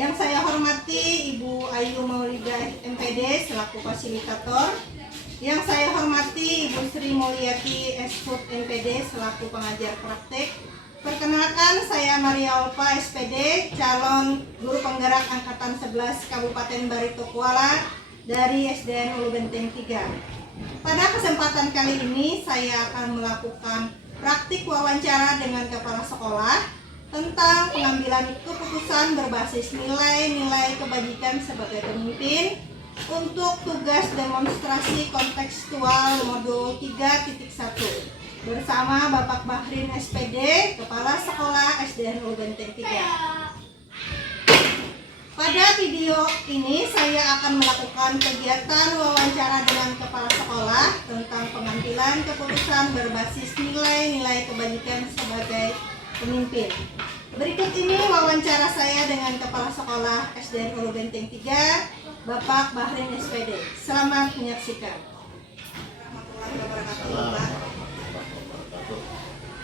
Yang saya hormati Ibu Ayu Maulidah MPD selaku fasilitator. Yang saya hormati Ibu Sri Mulyati Esfood MPD selaku pengajar praktek. Perkenalkan, saya Maria Olpa SPD, calon guru penggerak angkatan 11 Kabupaten Barito Kuala dari SDN Ulu Benteng 3. Pada kesempatan kali ini saya akan melakukan praktik wawancara dengan kepala sekolah tentang pengambilan keputusan berbasis nilai-nilai kebajikan sebagai pemimpin untuk tugas demonstrasi kontekstual modul 3.1 bersama Bapak Bahrin SPD, Kepala Sekolah SDN Ulu Benteng 3. Pada video ini saya akan melakukan kegiatan wawancara dengan kepala sekolah tentang pengambilan keputusan berbasis nilai-nilai kebajikan sebagai pemimpin. Berikut ini wawancara saya dengan kepala sekolah SDN Ulu Benteng 3, Bapak Bahrin SPD. Selamat menyaksikan.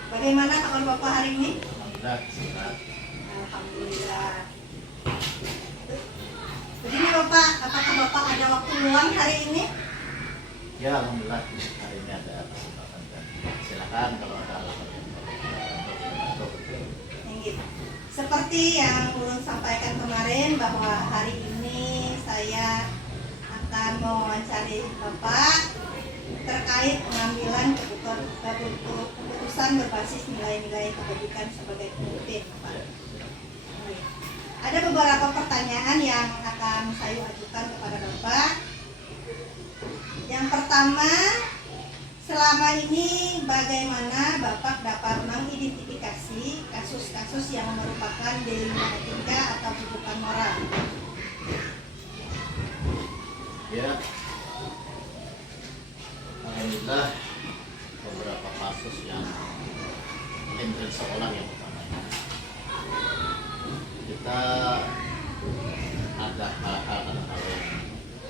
Bagaimana kabar Bapak hari ini? Alhamdulillah. Begini Bapak, apakah Bapak ada waktu luang hari ini? Ya, alhamdulillah hari ini ada kesempatan. Silakan kalau ada alasan yang seperti yang Ulun sampaikan kemarin bahwa hari ini saya akan mewawancari Bapak terkait pengambilan keputusan berbasis nilai-nilai kebajikan sebagai pemimpin, Bapak. Ada beberapa pertanyaan yang akan saya ajukan kepada Bapak. Yang pertama, selama ini bagaimana Bapak dapat mengidentifikasi kasus-kasus yang merupakan delik etika atau bukan moral? Ya, alhamdulillah beberapa kasus yang intern sekolah yang utamanya kita ada hal-hal yang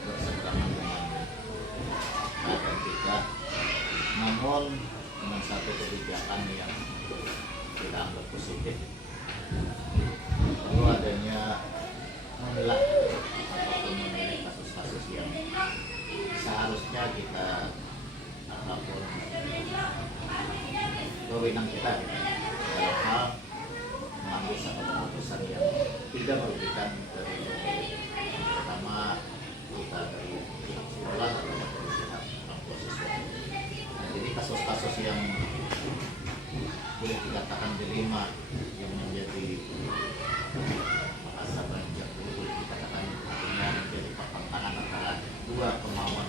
berseberangan dengan keadaan kita, namun dengan satu kebijakan yang kita anggap positif, perlu adanya memilah ataupun memilih kasus-kasus yang seharusnya kita ataupun wewenang kita dalam hal mengambil satu keputusan yang tidak merugikan dari pertama kita dari pihak sekolah atau dari pihak orang tua siswa. Nah, jadi kasus-kasus yang boleh dikatakan dilema yang menjadi bahasa banyak boleh dikatakan artinya menjadi pertentangan antara dua kemauan,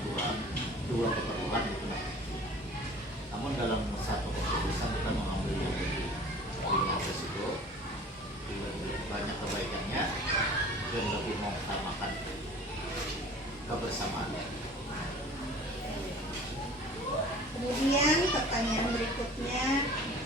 dua keperluan itu. Namun dalam satu keputusan kita mengambil yang lebih resiko, lebih banyak kebaikannya dan lebih mengutamakan kebersamaan. Kemudian pertanyaan berikutnya,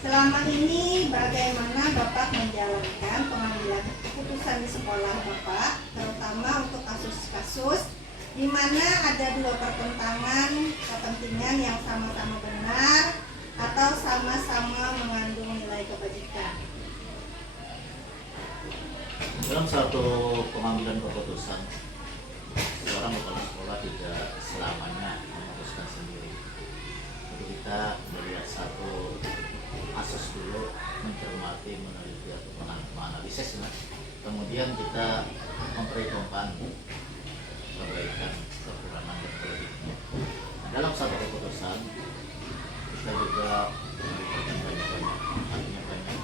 selama ini bagaimana Bapak menjalankan pengambilan keputusan di sekolah Bapak, terutama untuk kasus-kasus di mana ada dua pertentangan kepentingan yang sama-sama benar atau sama-sama mengandung nilai kebajikan? Dalam satu pengambilan keputusan, seorang kepala sekolah tidak selamanya memutuskan sendiri. Jadi kita melihat satu kasus dulu, mencermati, meneliti atau menganalisis, kemudian kita memperhitungkan kebaikan, kekurangan dan kelebihannya. Nah, dalam satu keputusan kita juga memberikan banyak-banyak, artinya banyak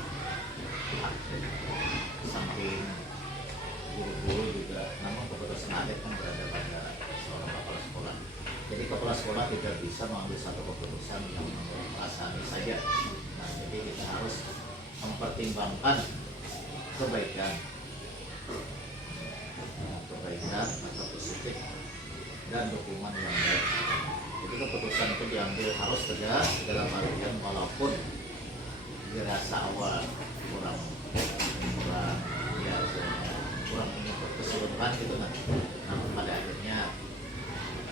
samping guru-guru juga, namun keputusan akhir kan berada pada seorang kepala sekolah. Jadi kepala sekolah tidak bisa mengambil satu keputusan yang menurut perasaan saja. Nah, jadi kita harus mempertimbangkan kebaikan atau positif dan dukungan yang baik. Jadi keputusan itu diambil harus tegas dalam artian walaupun dirasa awal kurang keseluruhan gitu kan. Namun pada akhirnya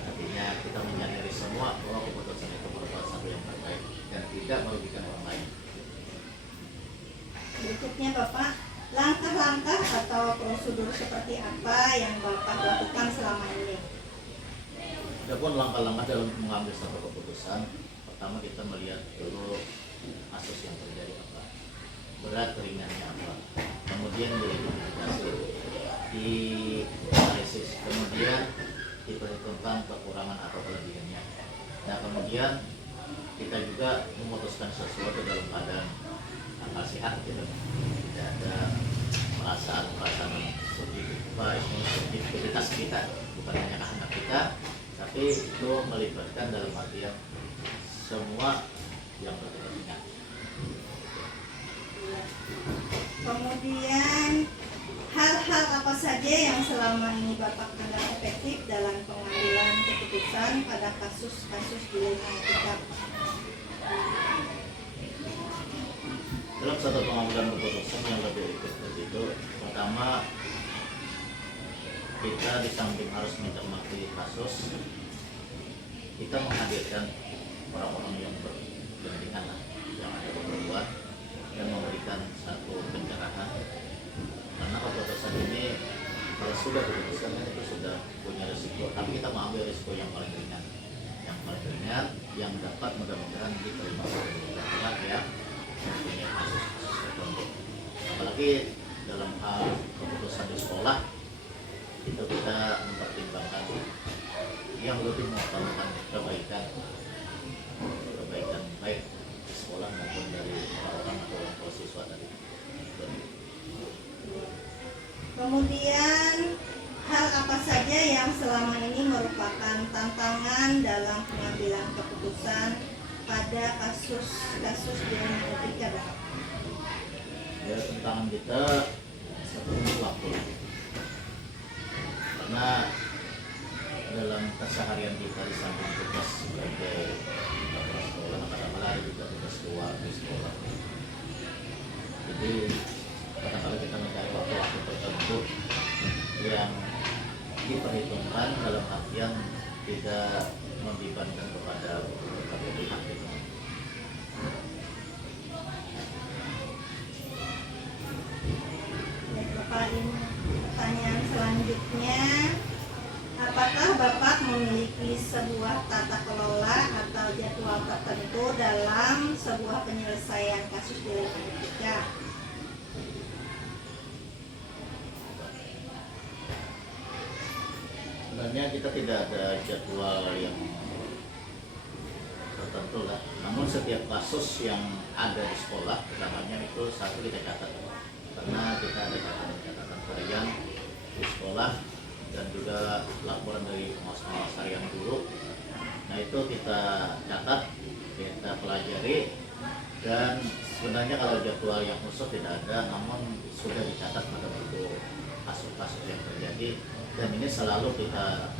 artinya kita menyadari semua bahwa keputusan itu merupakan satu yang terbaik dan tidak merugikan orang lain. Berikutnya Bapak, langkah-langkah atau prosedur seperti apa yang Bapak lakukan selama ini? Adapun langkah-langkah dalam mengambil satu keputusan, pertama kita melihat dulu kasus yang terjadi apa, berat ringannya apa, kemudian diidentifikasi, dianalisis, kemudian diperhitungkan kekurangan atau kelebihannya. Nah kemudian kita juga memutuskan sesuatu dalam keadaan akal sehat, gitu. Tidak ada perasaan subjektivitas kita, bukan hanya kehendak kita, tapi itu melibatkan dalam artian semua yang berkepentingan. Kemudian hal-hal apa saja yang selama ini Bapak anggap efektif dalam pengambilan keputusan pada kasus-kasus di lingkungan kita? Dalam satu pengambilan keputusan yang lebih efektif itu, pertama kita di samping harus mencermati kasus, kita menghadirkan orang-orang yang berkepentingan lah, yang ada keperluan, dan memberikan satu pencerahan. Karena keputusan ini kalau sudah diputuskan kan itu sudah punya risiko, tapi kita mengambil risiko yang paling ringan, yang dapat mudah-mudahan diterima oleh pihak yang mempunyai kasus-kasus tertentu. Apalagi dalam hal keputusan di sekolah, itu kita mempertimbangkan yang lebih mengutamakan kebaikan baik di sekolah maupun dari orang atau orang siswa tadi. Kemudian hal apa saja yang selama ini merupakan tantangan dalam pengambilan keputusan pada kasus-kasus di lingkungan kita, Bapak? Ya, tantangan kita satu waktu, karena dalam keseharian kita di samping tugas sebagai kepala sekolah, katakanlah juga tugas keluar di sekolah. Jadi kadang-kadang kita mencari waktu-waktu tertentu yang diperhitungkan dalam artian tidak membebankan kepada berbagai pihak gitu. Baik, Bapak, ini pertanyaan selanjutnya. Apakah Bapak memiliki sebuah tata kelola atau jadwal tertentu dalam sebuah penyelesaian kasus di lingkungan kita? Sebenarnya kita tidak ada jadwal yang tertentu lah. Namun setiap kasus yang ada di sekolah, utamanya itu satu kita catat, karena kita ada catatan harian di sekolah dan juga laporan dari pengawas harian guru. Nah itu kita catat, kita pelajari, dan sebenarnya kalau jadwal yang khusus tidak ada, namun sudah dicatat pada bentuk kasus-kasus yang terjadi, dan ini selalu kita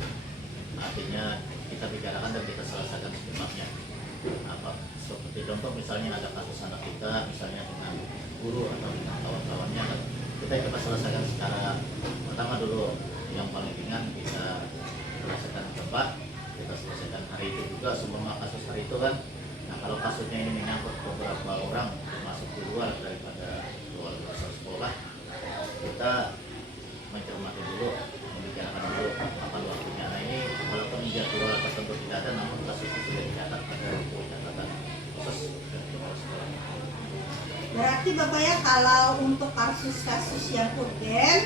artinya kita bicarakan dan kita selesaikan secepatnya. Apa seperti contoh misalnya ada kasus anak kita misalnya dengan guru atau dengan kawan-kawannya, kita coba selesaikan secara pertama dulu yang paling ringan, kita selesaikan cepat, kita selesaikan hari itu juga semua kasus hari itu kan. Nah kalau kasusnya ini menyangkut beberapa orang termasuk di luar daripada keluarga sekolah, kita mencermati dulu, membicarakan dulu kapan waktunya. Nah ini walaupun jadwal tertentu tidak ada, namun kasus itu sudah dicatat pada buku catatan khusus dari kepala sekolah. Berarti Bapak ya, kalau untuk kasus-kasus yang urgen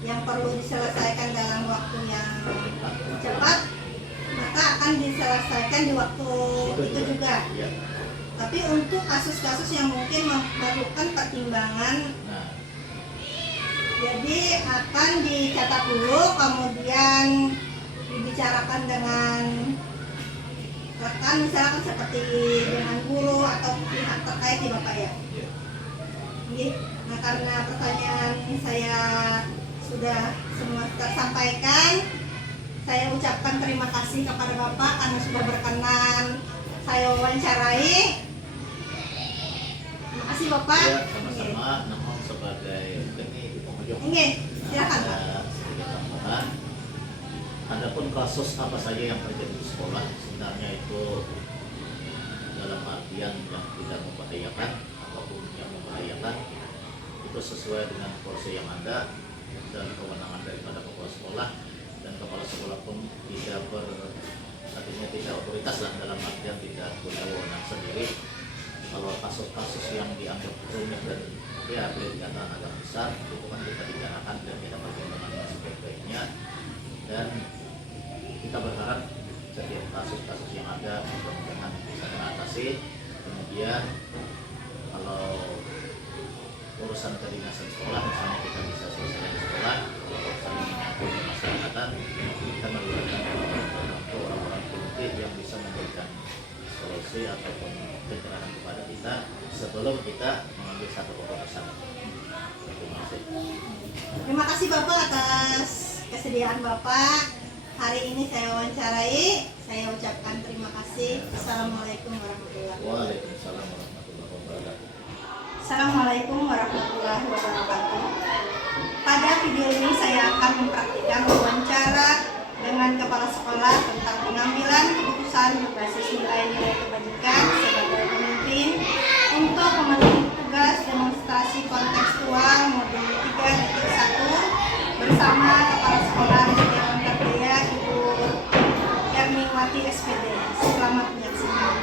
yang perlu diselesaikan dalam waktu yang cepat, maka akan diselesaikan di waktu itu juga. Ya. Tapi untuk kasus-kasus yang mungkin memerlukan pertimbangan, Nah, jadi akan dicatat dulu, kemudian dibicarakan dengan rekan, misalkan seperti dengan guru atau pihak terkait ya Bapak ya. ya. Nah karena pertanyaan saya sudah semua tersampaikan, saya ucapkan terima kasih kepada Bapak karena sudah berkenan saya wawancarai. Terima kasih Bapak. Ya, sama-sama. Namun sebagai ini di penghujung Oke, silakan Pak. ada sedikit tambahan. Adapun kasus apa saja yang terjadi di sekolah, sebenarnya itu dalam artian yang tidak membahayakan ataupun yang membahayakan, itu sesuai dengan porsi yang ada, dan kewenangan daripada kepala sekolah, dan kepala sekolah pun artinya tidak otoritas lah, dalam artian tidak punya wewenang sendiri. Kalau kasus-kasus yang dianggap rumit dan ya boleh dikatakan agak besar, itu kan kita bicarakan dan kita pertimbangkan sebaik-baiknya, dan kita berharap setiap kasus-kasus yang ada mudah-mudahan bisa teratasi. Kemudian kalau urusan kedinasan sekolah misalnya kita bisa selesaikan di sekolah, kalau urusan ini nyangkut di masyarakatan, kita melibatkan orang-orang politik yang bisa memberikan solusi ataupun pencerahan kepada kita sebelum kita mengambil satu keputusan. Terima kasih. Terima kasih Bapak atas kesediaan Bapak. Hari ini saya wawancarai, saya ucapkan terima kasih. Assalamualaikum warahmatullahi wabarakatuh. Waalaikumsalam warahmatullahi wabarakatuh. Assalamualaikum warahmatullahi wabarakatuh. Pada video ini saya akan mempraktikkan wawancara dengan kepala sekolah tentang pengambilan keputusan berbasis nilai-nilai kebajikan sebagai pemimpin untuk memenuhi tugas demonstrasi kontekstual modul 3.1 bersama kepala sekolah SD Angkataya Ibu Ermingwati SPD. Selamat menyaksikan.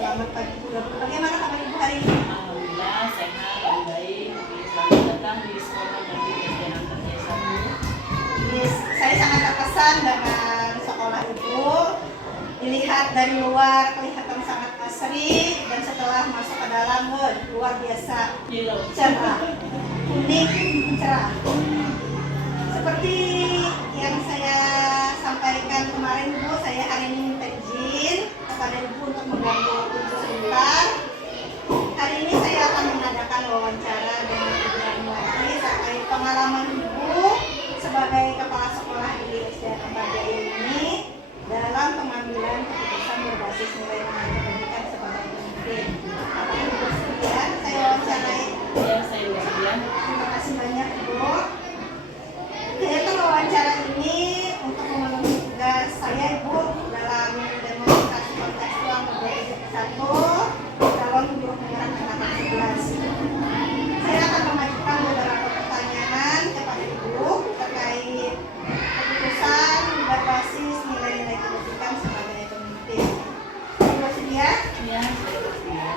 Selamat pagi Bu. Bagaimana kabar Ibu hari ini? Alhamdulillah sehat dan baik. Selamat datang di sekolah negeri SD Angkataya 1. Yes, saya sangat terkesan dengan sekolah Ibu. Dilihat dari luar kelihatan sangat asri, dan setelah masuk ke dalam luar biasa cerah, unik, cerah. Seperti yang saya sampaikan kemarin Bu, saya hari ini minta izin kepada Ibu untuk mengganggu Ibu sebentar. Hari ini saya akan mengadakan wawancara dengan Ibu Ermingwati terkait pengalaman Ibu sebagai kepala sekolah di SD Angkataya ini dalam pengambilan keputusan berbasis nilai-nilai kebajikan sebagai pemimpin. Apakah Ibu bersedia saya wawancarai? Ya, saya bersedia. Terima kasih banyak Ibu. Kegiatan wawancara ini untuk memenuhi tugas saya Ibu dalam demonstrasi kontekstual berbasis 1 calon guru penggerak angkatan 11. Saya akan memajukan beberapa pertanyaan kepada Ibu terkait keputusan berbasis nilai-nilai kebajikan sebagai pemimpin. Ibu bersedia? Ya, saya bersedia.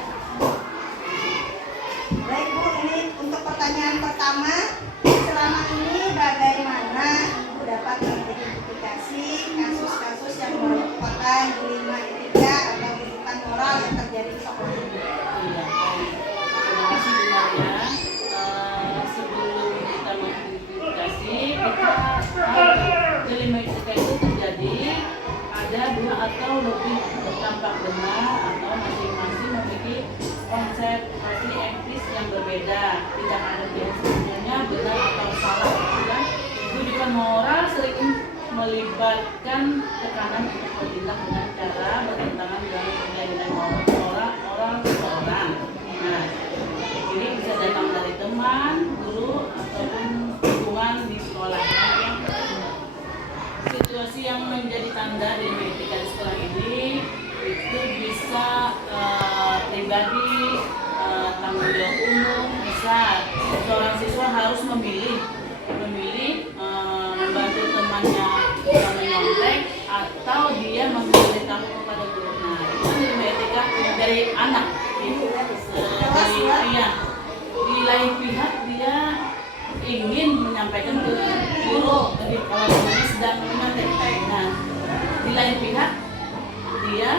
Baik Bu, ini untuk pertanyaan pertama. Selama ini bagaimana Ibu dapat mengidentifikasi kasus-kasus yang merupakan dilema etika atau kehidupan moral yang terjadi di sekolah Ibu? Iya, baik. Terima kasih Bu Maria. Sebelum kita mengidentifikasi, dilema etika itu terjadi ada 2 atau lebih tampak benar atau masing-masing memiliki konsepsi etis yang berbeda. Tidak ada yang sebenarnya benar atau salah. Dan kehidupan moral sering melibatkan tekanan untuk bertindak dengan cara bertentangan dengan nilai-nilai moral seseorang. Nah, ini bisa datang dari teman, guru, ataupun hubungan di sekolah. Situasi yang menjadi tanda dilema etika di sekolah ini itu bisa pribadi, tanggung jawab umum. Bisa seorang siswa harus memilih membantu temannya menyontek atau dia memberitahu kepada guru. Nah, itu dilema etika dari anak. Di lain pihak dia ingin menyampaikan ke guru kalau temannya sedang menyontek. Nah, di lain pihak dia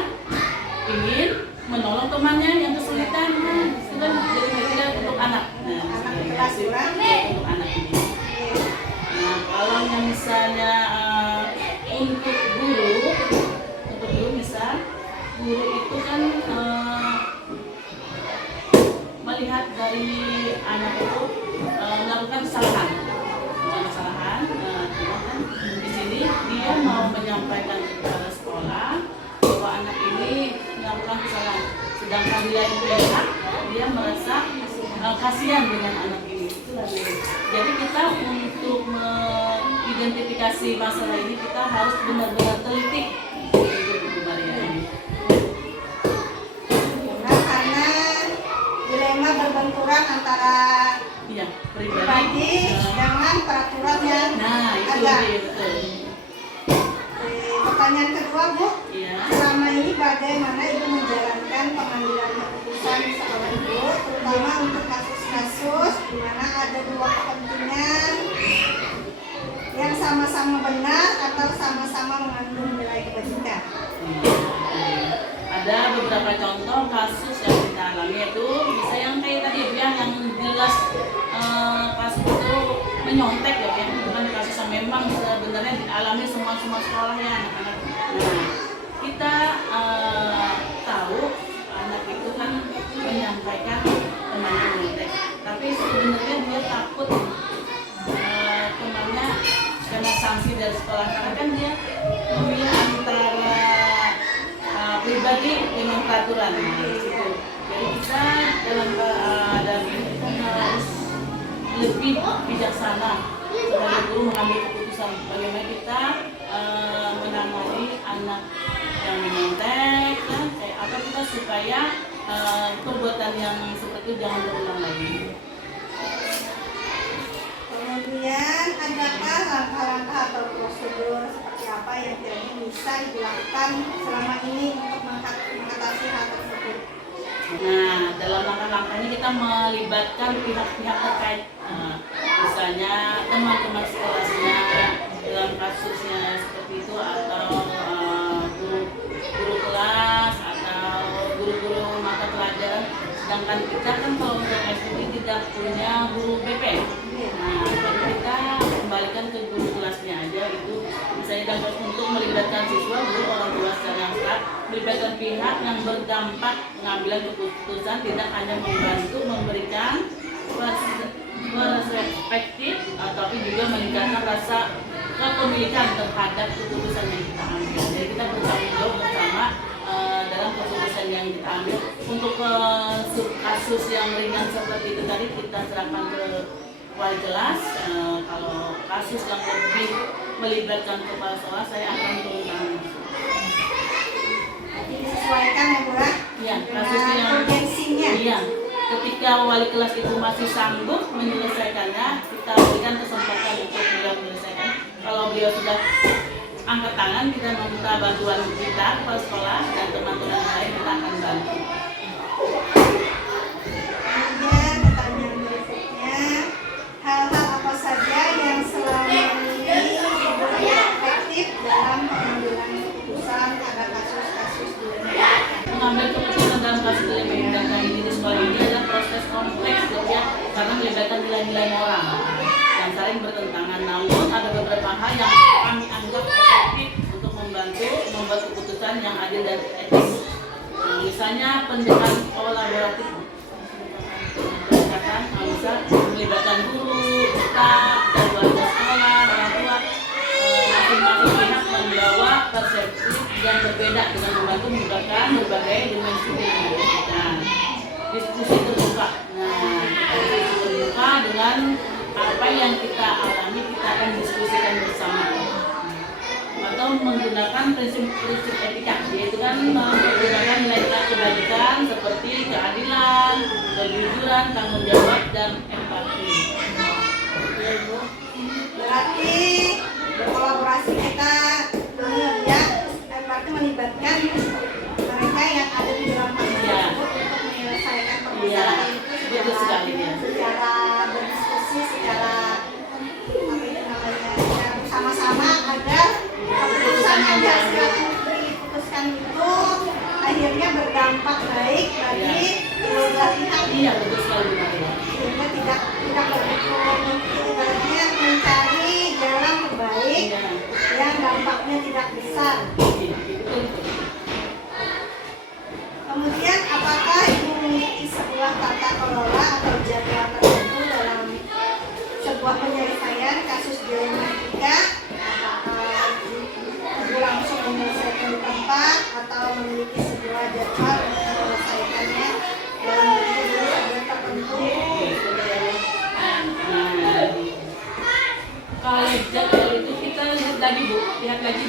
ingin menolong temannya yang kesulitan. Nah, itu kan jadi etika untuk anak. Nah, untuk anak ini. Nah, kalau misalnya untuk guru misal guru itu kan melihat dari anak itu melakukan kesalahan. Di sini dia mau menyampaikan kepada sekolah bahwa anak ini melakukan kesalahan. Sedangkan di lain pihak dia merasa kasihan dengan anak ini. Jadi kita untuk mengidentifikasi masalah ini kita harus benar-benar teliti. Karena dilema benturan antara Iya, pribadi dengan peraturan yang Nah, itu ada. dia, betul. Pertanyaan kedua, Bu. Iya. Selama ini bagaimana Ibu menjalankan pengambilan keputusan di sekolah Ibu, terutama untuk kasus-kasus di mana ada dua kepentingan yang sama-sama benar atau sama-sama mengandung nilai kebajikan? Ada beberapa contoh kasus yang kita alami, itu bisa yang kayak tadi ya, yang jelas kasus itu menyontek ya, bukan kasus yang memang sebenarnya dialami semua sekolah ya anak-anak. Nah, kita tahu anak itu kan menyampaikan temannya menyontek, tapi sebenarnya dia takut temannya kena sanksi dari sekolah, karena kan dia memilih antara pribadi dengan peraturan. Nah, gitu. Jadi kita dalam keadaan ini kita harus lebih bijaksana sebagai guru mengambil keputusan bagaimana kita menangani anak yang menyontek, kan kayak apa kita supaya perbuatan yang seperti itu jangan terulang lagi. Kemudian adakah langkah-langkah atau prosedur seperti apa yang kira-kira bisa dilakukan selama ini untuk mengatasi hal tersebut? Nah, dalam langkah-langkahnya kita melibatkan pihak-pihak terkait, misalnya teman-teman sekolahnya dalam kasusnya seperti itu, atau guru kelas atau guru-guru mata pelajaran. Sedangkan kita kan kalau untuk SD tidak punya guru BP. Nah, jadi kita kembalikan ke guru kelasnya aja itu. Misalnya dapat untuk melibatkan siswa, guru, orang tua secara yang sehat, melibatkan pihak yang berdampak pengambilan keputusan, tidak hanya membantu memberikan perspektif, tapi juga meningkatkan rasa kepemilikan terhadap keputusan yang kita ambil. Jadi kita bertanggung jawab bersama dalam keputusan yang kita ambil. Untuk kasus yang ringan seperti itu tadi kita serahkan ke wali kelas. Kalau kasus yang lebih melibatkan kepala sekolah, saya akan turun tangan. Jadi disesuaikan ya Bu ya? Iya, kasus Dengan yang urgensinya. Iya, ketika wali kelas itu masih sanggup menyelesaikannya, kita berikan kesempatan untuk beliau menyelesaikan. Kalau beliau sudah angkat tangan, kita meminta bantuan kita ke sekolah dan teman-teman lain, kita akan bantu. Kemudian pertanyaan berikutnya, hal-hal apa saja yang selama ini Ibu lihat efektif dalam pengambilan keputusan pada kasus-kasus di Mengambil keputusan dalam kasus pidana ini di sekolah ini adalah proses kompleks ya, karena melibatkan nilai-nilai moral yang saling bertentangan. Namun ada beberapa hal yang kami anggap efektif untuk membantu membuat keputusan yang adil dan etis. Misalnya pendekatan kolaboratif, bisa melibatkan guru, staf, dan warga sekolah, orang tua. Masing-masing pihak membawa persepsi yang berbeda dengan membantu mengembangkan berbagai dimensi pendidikan. Diskusi terbuka. Nah, diskusi terbuka dengan apa yang kita alami, kita akan diskusikan bersama. Atau menggunakan prinsip-prinsip etika, yaitu kan menggunakan nilai-nilai kebajikan seperti keadilan, kejujuran, tanggung jawab, dan empati. Berarti berkolaborasi kita ya, berarti melibatkan mereka yang ada di dalam kasus tersebut untuk menyelesaikan permasalahan itu Betul sekali, ya. secara berdiskusi, secara bersama-sama agar keputusan yang diputuskan itu akhirnya berdampak baik bagi kedua pihak. Iya, betul sekali, ya. Sehingga tidak ibaratnya mencari jalan terbaik yang dampaknya tidak besar. Kemudian apakah Ibu memiliki sebuah tata kelola atau jadwal tertentu dalam sebuah penyelesaian kasus dilematika? Apakah Ibu langsung menyelesaikan di tempat atau memiliki sebuah jadwal untuk menyelesaikannya dalam bentuk tertentu? Kalau jadwal itu kita lihat lagi Bu, lihat lagi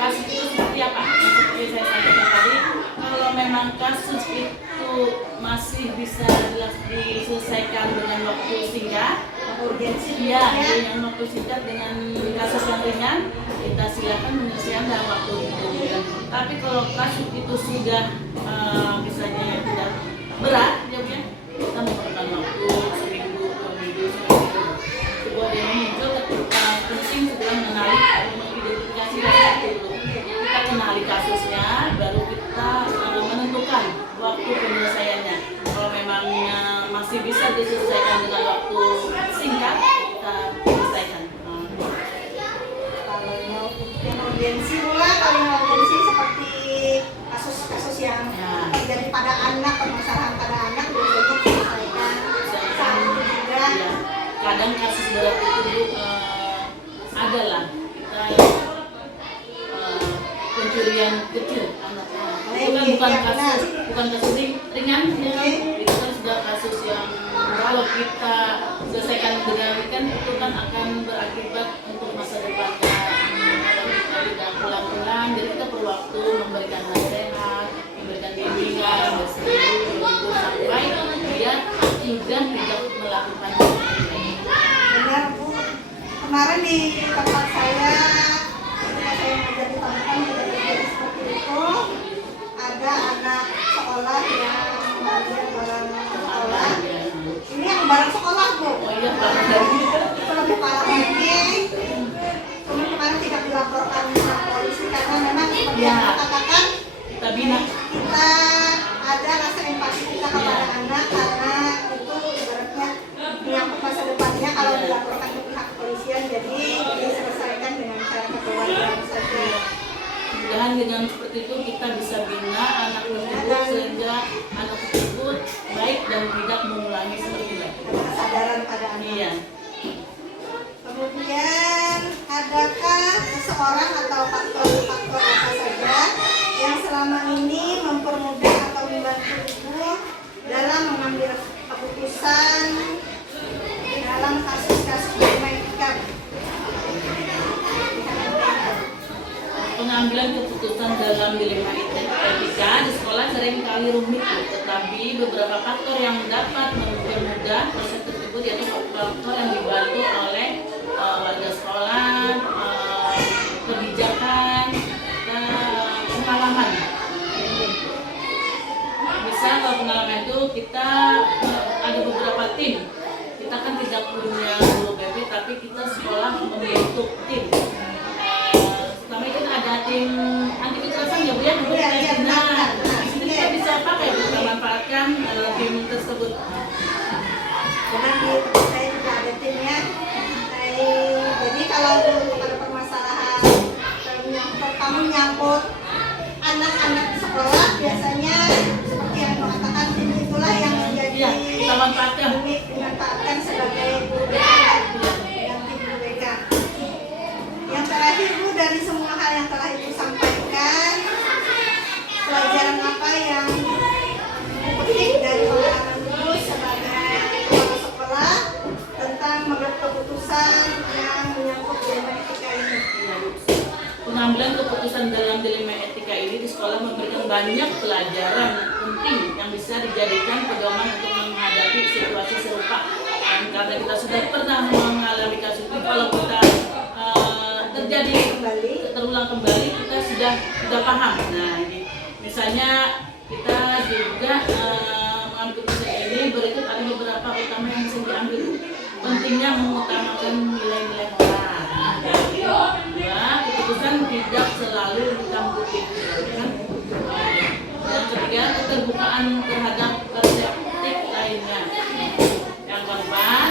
kasus itu seperti apa. Seperti saya sampaikan tadi, kalau memang kasus itu masih bisa diselesaikan dengan waktu singkat, urgensi ya, yang waktu singkat dengan kasus yang ringan, kita silakan menyelesaikan dalam waktu itu. Tapi kalau kasus itu sudah misalnya sudah berat, ya Bu, ya, kita memerlukan waktu seminggu, 2 minggu, seminggu. Sebuah yang muncul ketika penting segera mengenali, mengidentifikasi kasus itu. Kita kenali kasusnya, baru kita menentukan waktu penyelesaiannya. Kalau memang masih bisa diselesaikan dengan waktu singkat, kita selesaikan. Kalau yang urgensi pula, kalau yang urgensi seperti kasus-kasus yang terjadi pada anak, permasalahan pada anak biasanya diselesaikan saat itu juga. Ya, kadang kasus berat itu adalah kita pencurian kecil anaknya. Itu kan bukan kasus ringan, ya kan? Itu kan sudah kasus yang kalau kita selesaikan dengan kan itu kan akan berakibat untuk masa depannya. Kita tidak pulang-pulang, jadi kita perlu waktu memberikan nasihat, memberikan bimbingan, bersih, sampai dia sudah tidak melakukan ini. Benar Bu, kemarin di tempat saya ketika saya mengajar di Tangerang juga terjadi seperti itu. Ada anak sekolah yang mengajar barang sekolah. Ini yang barang sekolah Bu. Oh iya, barang lagi. Itu lebih parah lagi. Cuma kemarin tidak dilaporkan ke polisi karena memang seperti yang saya katakan, Kita bina. kita ada rasa empati kita kepada anak karena itu ibaratnya menyangkut masa depannya kalau dilaporkan ke pihak kepolisian, jadi diselesaikan dengan cara kekeluargaan saja. Mudah-mudahan dengan seperti itu kita bisa bina anak tersebut sehingga anak tersebut baik dan tidak mengulangi seperti itu. Ada kesadaran pada anak. Iya. Kemudian adakah seseorang atau faktor-faktor apa saja yang selama ini mempermudah atau membantu ibu dalam mengambil keputusan dalam kasus-kasus dimainkan? Pengambilan keputusan dalam dilema etika di sekolah sering kali rumit, tetapi beberapa faktor yang dapat mempermudah proses tersebut yaitu faktor yang dibantu oleh warga sekolah, kebijakan, dan pengalaman. Misal kalau pengalaman itu kita ada beberapa tim. Kita kan tidak punya guru BP, tapi kita sekolah membentuk tim. Selama itu ada tim anti kekerasan ya Bu ya, nah di sini kita bisa pakai, kita manfaatkan tim tersebut. Karena di tempat saya juga ada timnya. Jadi kalau ada permasalahan terutama menyangkut anak-anak di sekolah, biasanya seperti yang mengatakan tim itulah yang menjadi kita dimanfaatkan sebagai guru BK yang tim guru BK. Yang terakhir Bu, dari semua hal yang telah Ibu sampaikan, pelajaran apa yang dipetik dari pengalaman Ibu sebagai kepala sekolah tentang mengambil keputusan yang menyangkut dilema etika ini? Pengambilan keputusan dalam dilema etika ini di sekolah memberikan banyak pelajaran penting yang bisa dijadikan pedoman untuk menghadapi situasi serupa. Dan karena kita sudah pernah mengalami kasus itu, kalau kita terjadi terulang kembali, kita sudah paham. Nah, ini misalnya kita juga mengambil keputusan ini, berikut ada beberapa utama yang bisa diambil. Pentingnya mengutamakan nilai-nilai moral. Dua, keputusan tidak selalu hitam putih. Yang ketiga, keterbukaan terhadap perspektif lainnya. Yang keempat,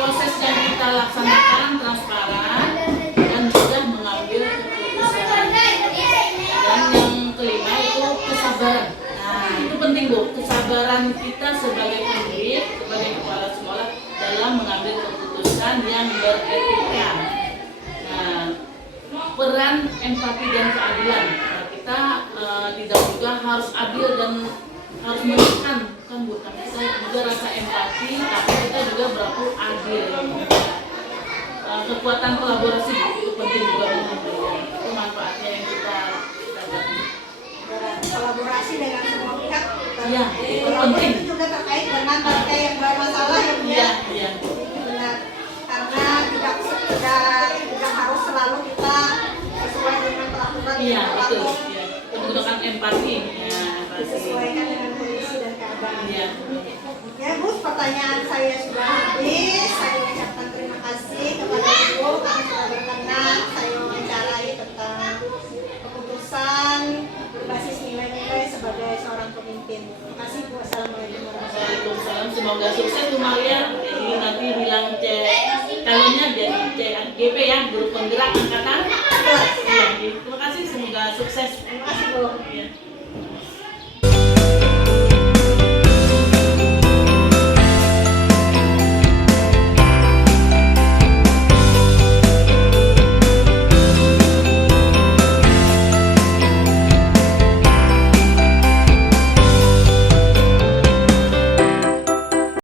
proses yang kita laksanakan transparan dan mudah mengambil keputusan. Dan yang kelima itu kesabaran. Nah, itu penting Bu, kesabaran kita sebagai pendidik, sebagai kepala sekolah dalam mengambil keputusan yang beretika. Nah, peran empati dan keadilan. Nah, kita tidak juga harus adil dan harus menekan, kan Bu, tapi kita juga rasa empati, tapi kita juga berlaku adil. Kekuatan kolaborasi itu penting juga, itu manfaatnya yang kita dapat. kolaborasi dengan semua pihak. Iya, itu penting. Itu juga terkait dengan partai yang bermasalah ya Bu ya. Iya. Benar. Karena tidak harus selalu kita sesuai dengan peraturan Iya, yang betul. berlaku. Iya. Menggunakan empati. Ya, empati. Disesuaikan dengan kondisi dan keadaan. Iya. Ya Bu, pertanyaan saya sudah habis. Saya ucapkan terima kasih kepada Ibu karena sudah berkenan saya wawancarai tentang keputusan berbasis nilai-nilai sebagai seorang pemimpin. Terima kasih Bu. Assalamualaikum warahmatullahi wabarakatuh. Waalaikumsalam. Semoga sukses Bu Maria. Jadi nanti bilang calonnya jadi CGP ya, Guru Penggerak Angkatan. Iya. Terima kasih. Semoga sukses. Terima kasih Bu. Iya.